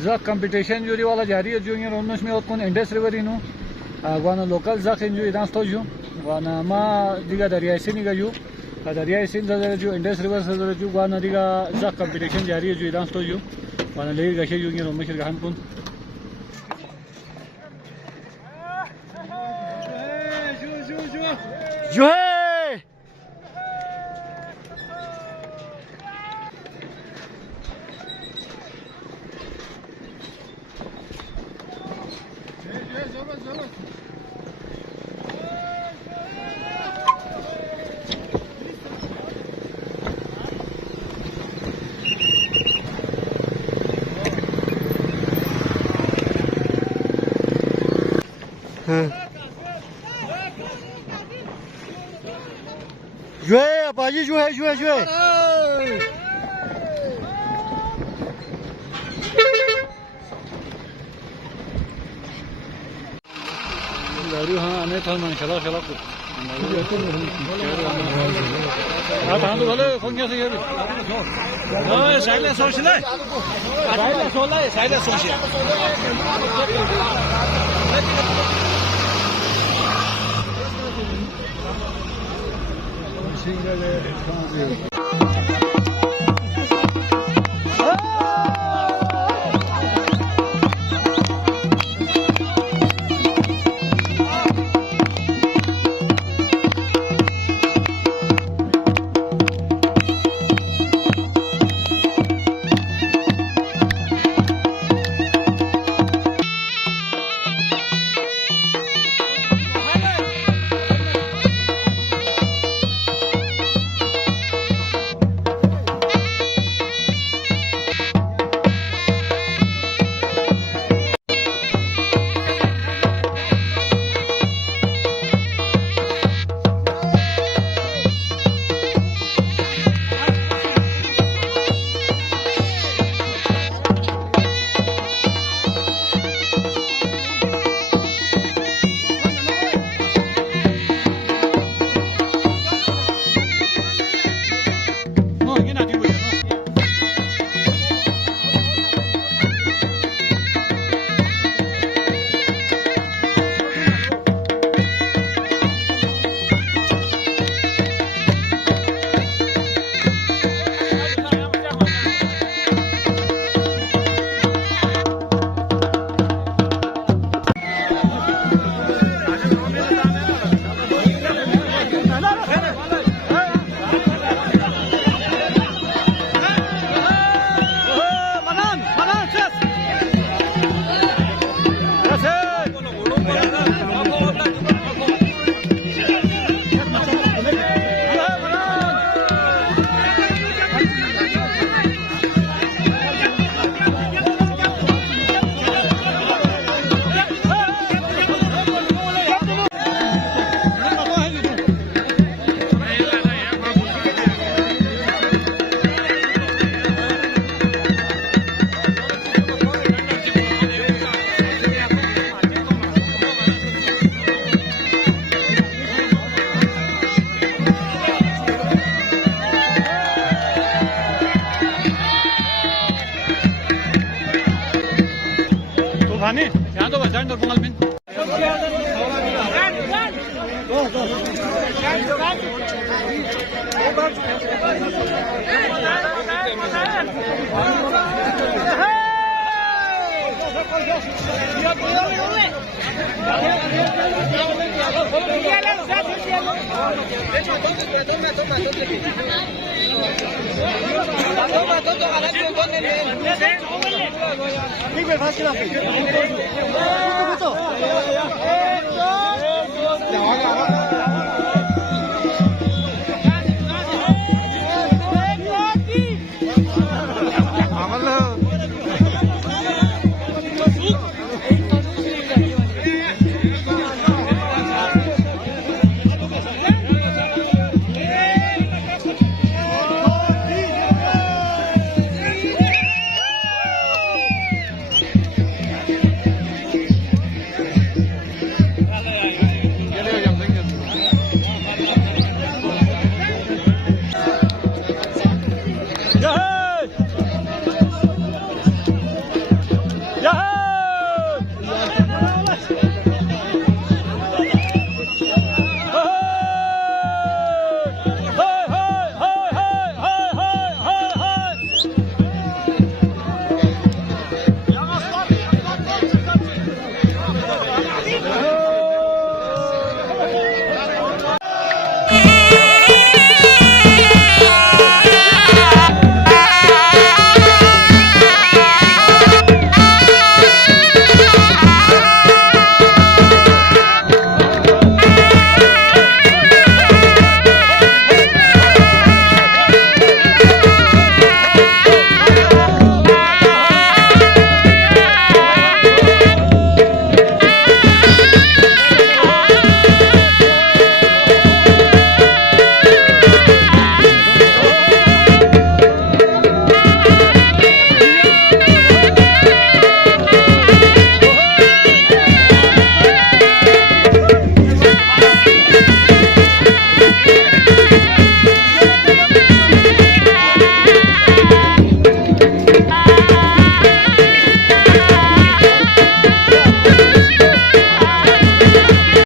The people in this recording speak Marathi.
Zak competition juri wala jari jo ngir onnos mi otkon Indus River inu wana local zak inju idan stoju wana ma diga dariya sini ga ju dariya sin da ju Indus River sa ju wana diga zak competition jari jo idan stoju wana legi ga ju ngir onnos ga hankun जो है जो है लारू हाँ आने था मन चला चला कुछ हाँ तो बोले कौन क्या सही है ओए साइलेंस हो चले साइलेंस हो लाए साइलेंस हो चले Hani? Ya da var, sen de bunal bin. Toma,